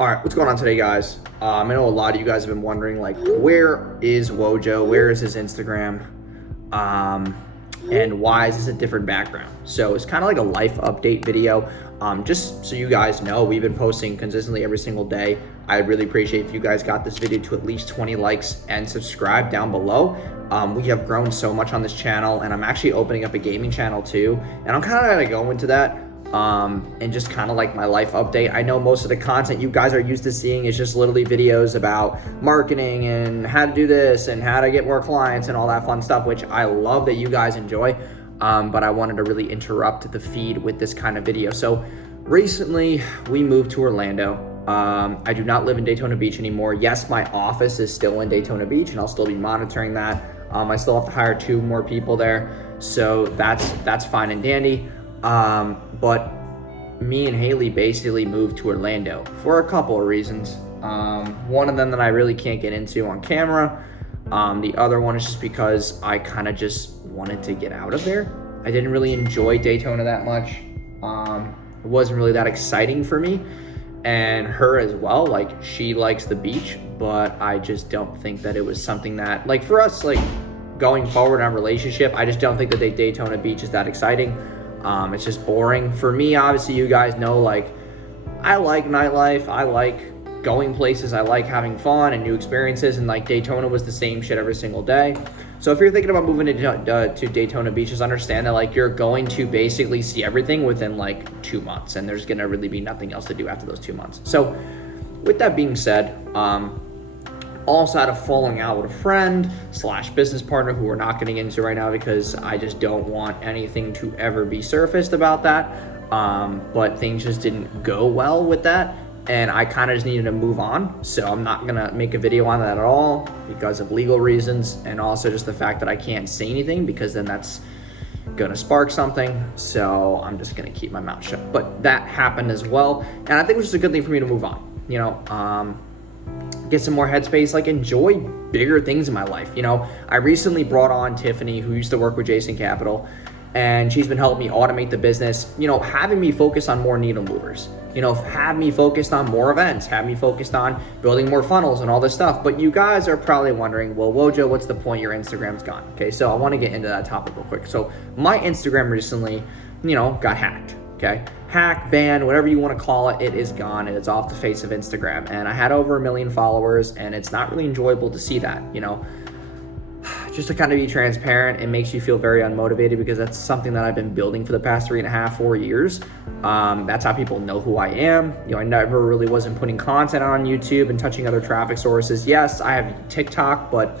All right, what's going on today, guys? I know a lot of you guys have been wondering, like, where is Wojo? Where is his Instagram? And why is this a different background? So it's kind of like a life update video. Just so you guys know, we've been posting consistently every single day. I'd really appreciate if you guys got this video to at least 20 likes and subscribe down below. We have grown so much on this channel, and I'm actually opening up a gaming channel too. And I'm kind of gonna go into that. And just kind of like my life update. I know most of the content you guys are used to seeing is just literally videos about marketing and how to do this and how to get more clients and all that fun stuff, which I love that you guys enjoy. But I wanted to really interrupt the feed with this kind of video. So recently we moved to Orlando. I do not live in Daytona Beach anymore. Yes, my office is still in Daytona Beach and I'll still be monitoring that. I still have to hire 2 more people there. So that's fine and dandy. But me and Haley basically moved to Orlando for a couple of reasons. One of them that I really can't get into on camera. The other one is just because I kind of just wanted to get out of there. I didn't really enjoy Daytona that much. It wasn't really that exciting for me, and her as well. Like, she likes the beach, but I just don't think that it was something that, like, for us, like, going forward in our relationship, I just don't think that Daytona Beach is that exciting. It's just boring. For me, obviously, you guys know, like, I like nightlife. I like going places. I like having fun and new experiences. And, like, Daytona was the same shit every single day. So if you're thinking about moving to Daytona Beach, just understand that, like, you're going to basically see everything within, like, 2 months. And there's going to really be nothing else to do after those 2 months. So with that being said, also had a falling out with a friend / business partner who we're not going to get into right now because I just don't want anything to ever be surfaced about that. But things just didn't go well with that, and I kind of just needed to move on. So I'm not going to make a video on that at all because of legal reasons, and also just the fact that I can't say anything because then that's going to spark something. So I'm just going to keep my mouth shut. But that happened as well, and I think it was just a good thing for me to move on. You know, get some more headspace, like, enjoy bigger things in my life. You know, I recently brought on Tiffany, who used to work with Jason Capital, and she's been helping me automate the business, you know, having me focus on more needle movers, you know, have me focused on more events, have me focused on building more funnels and all this stuff. But you guys are probably wondering, well, Wojo, what's the point? Your Instagram's gone. Okay, so I want to get into that topic real quick. So my Instagram recently, you know, got hacked. Okay, hack, ban, whatever you want to call it, it is gone and it's off the face of Instagram. And I had over 1 million followers, and it's not really enjoyable to see that, you know. Just to kind of be transparent, it makes you feel very unmotivated because that's something that I've been building for the past 3.5, 4 years. That's how people know who I am. You know, I never really wasn't putting content on YouTube and touching other traffic sources. Yes, I have TikTok, but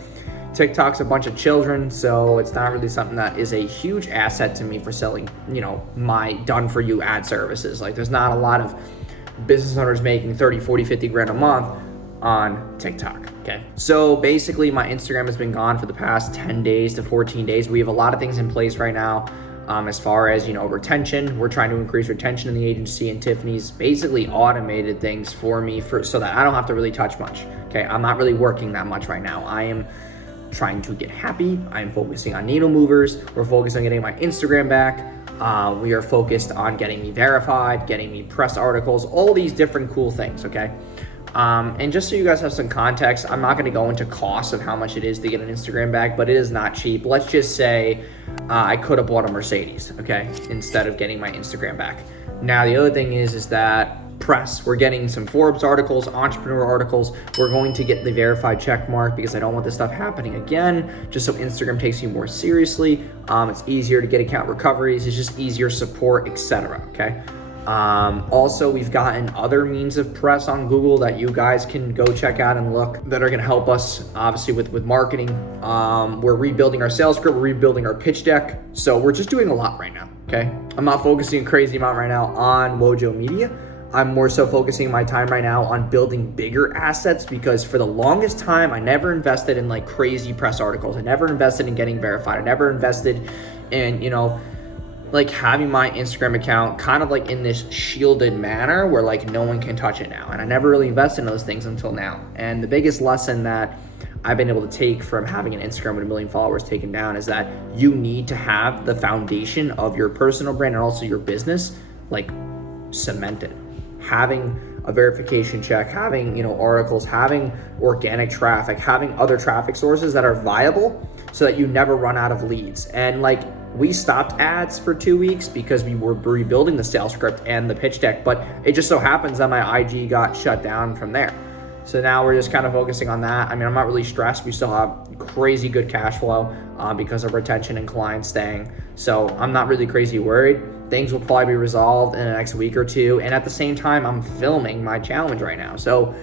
TikTok's a bunch of children, so it's not really something that is a huge asset to me for selling, you know, my done-for-you ad services. Like, there's not a lot of business owners making 30, 40, 50 grand a month on TikTok, okay? So basically, my Instagram has been gone for the past 10 days to 14 days. We have a lot of things in place right now. As far as, you know, retention, we're trying to increase retention in the agency, and Tiffany's basically automated things for me so that I don't have to really touch much, okay? I'm not really working that much right now. I am trying to get happy. I'm focusing on needle movers. We're focused on getting my Instagram back. We are focused on getting me verified, getting me press articles, all these different cool things, okay? And just so you guys have some context, I'm not going to go into costs of how much it is to get an Instagram back, but it is not cheap. Let's just say I could have bought a Mercedes, okay, instead of getting my Instagram back. Now, the other thing is that press, we're getting some Forbes articles, entrepreneur articles. We're going to get the verified check mark because I don't want this stuff happening again, just so Instagram takes you more seriously. It's easier to get account recoveries. It's just easier support, etc. Okay. Also, we've gotten other means of press on Google that you guys can go check out and look that are going to help us, obviously, with marketing. We're rebuilding our sales script, we're rebuilding our pitch deck. So we're just doing a lot right now, okay? I'm not focusing a crazy amount right now on Wojo Media. I'm more so focusing my time right now on building bigger assets, because for the longest time, I never invested in, like, crazy press articles. I never invested in getting verified. I never invested in, you know, like, having my Instagram account kind of like in this shielded manner where, like, no one can touch it now. And I never really invested in those things until now. And the biggest lesson that I've been able to take from having an Instagram with 1 million followers taken down is that you need to have the foundation of your personal brand and also your business, like, cemented. Having a verification check, having, you know, articles, having organic traffic, having other traffic sources that are viable so that you never run out of leads. And like, we stopped ads for 2 weeks because we were rebuilding the sales script and the pitch deck, but it just so happens that my IG got shut down from there. So now we're just kind of focusing on that. I mean, I'm not really stressed. We still have crazy good cash flow because of retention and clients staying. So I'm not really crazy worried. Things will probably be resolved in the next week or two. And at the same time, I'm filming my challenge right now. So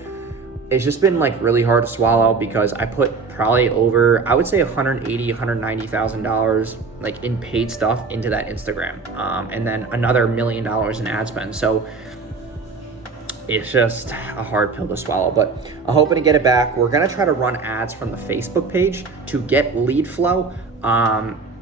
it's just been like really hard to swallow because I put probably over, I would say $180,000, $190,000 like in paid stuff into that Instagram. And then another $1 million in ad spend. So it's just a hard pill to swallow, but I'm hoping to get it back. We're gonna try to run ads from the Facebook page to get lead flow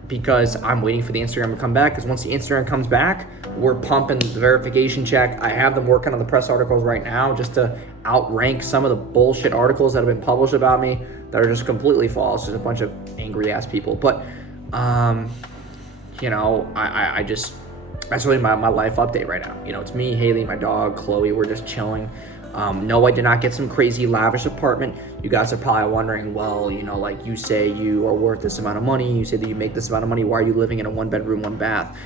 because I'm waiting for the Instagram to come back, because once the Instagram comes back, we're pumping the verification check. I have them working on the press articles right now just to outrank some of the bullshit articles that have been published about me that are just completely false. There's a bunch of angry ass people, but you know, I just, that's really my life update right now. You know, it's me, Haley, my dog, Chloe. We're just chilling. No, I did not get some crazy lavish apartment. You guys are probably wondering, well, you know, like, you say you are worth this amount of money. You say that you make this amount of money. Why are you living in a 1-bedroom, 1-bath?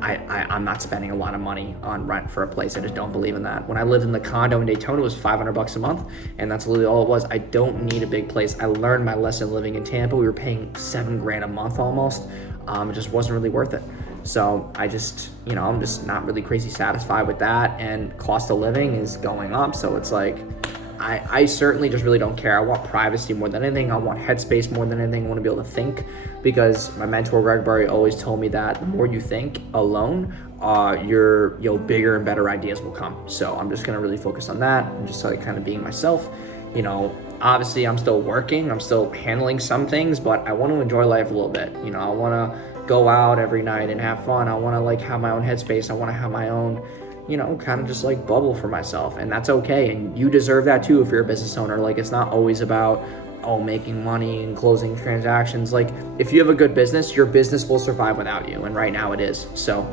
I'm not spending a lot of money on rent for a place. I just don't believe in that. When I lived in the condo in Daytona, it was $500 a month, and that's literally all it was. I don't need a big place. I learned my lesson living in Tampa. We were paying $7,000 a month almost. It just wasn't really worth it. So I just, you know, I'm just not really crazy satisfied with that, and cost of living is going up. So it's like, I certainly just really don't care. I want privacy more than anything. I want headspace more than anything. I want to be able to think, because my mentor Greg Burry always told me that the more you think alone, your bigger and better ideas will come. So I'm just gonna really focus on that. I'm just like kind of being myself. You know, obviously I'm still working. I'm still handling some things, but I want to enjoy life a little bit. You know, I want to go out every night and have fun. I want to like have my own headspace. I want to have my own, you know, kind of just like bubble for myself, and that's okay. And you deserve that too if you're a business owner. Like, it's not always about making money and closing transactions. Like, if you have a good business, your business will survive without you, and right now it is. So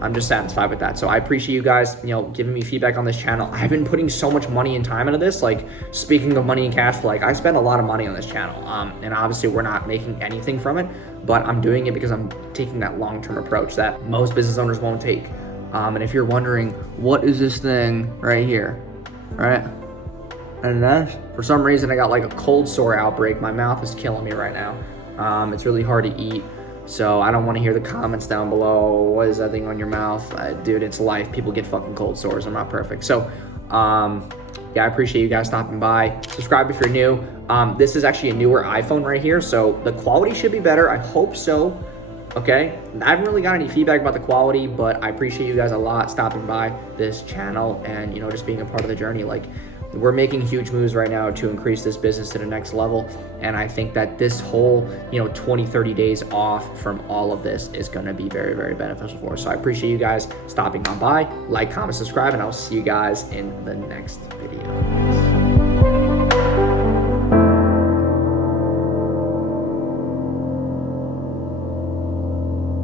I'm just satisfied with that. So I appreciate you guys, you know, giving me feedback on this channel. I've been putting so much money and time into this. Like, speaking of money and cash flow, like, I spend a lot of money on this channel, and obviously we're not making anything from it, but I'm doing it because I'm taking that long-term approach that most business owners won't take. And if you're wondering, what is this thing right here, right? And then for some reason I got like a cold sore outbreak. My mouth is killing me right now. It's really hard to eat. So I don't want to hear the comments down below. What is that thing on your mouth? Dude, it's life. People get fucking cold sores. I'm not perfect. So yeah, I appreciate you guys stopping by. Subscribe if you're new. This is actually a newer iPhone right here, so the quality should be better. I hope so. Okay, I haven't really got any feedback about the quality, but I appreciate you guys a lot stopping by this channel and, you know, just being a part of the journey. Like, we're making huge moves right now to increase this business to the next level, and I think that this whole, you know, 20-30 days off from all of this is going to be very, very beneficial for us. So I appreciate you guys stopping on by. Like, comment, subscribe, and I'll see you guys in the next video.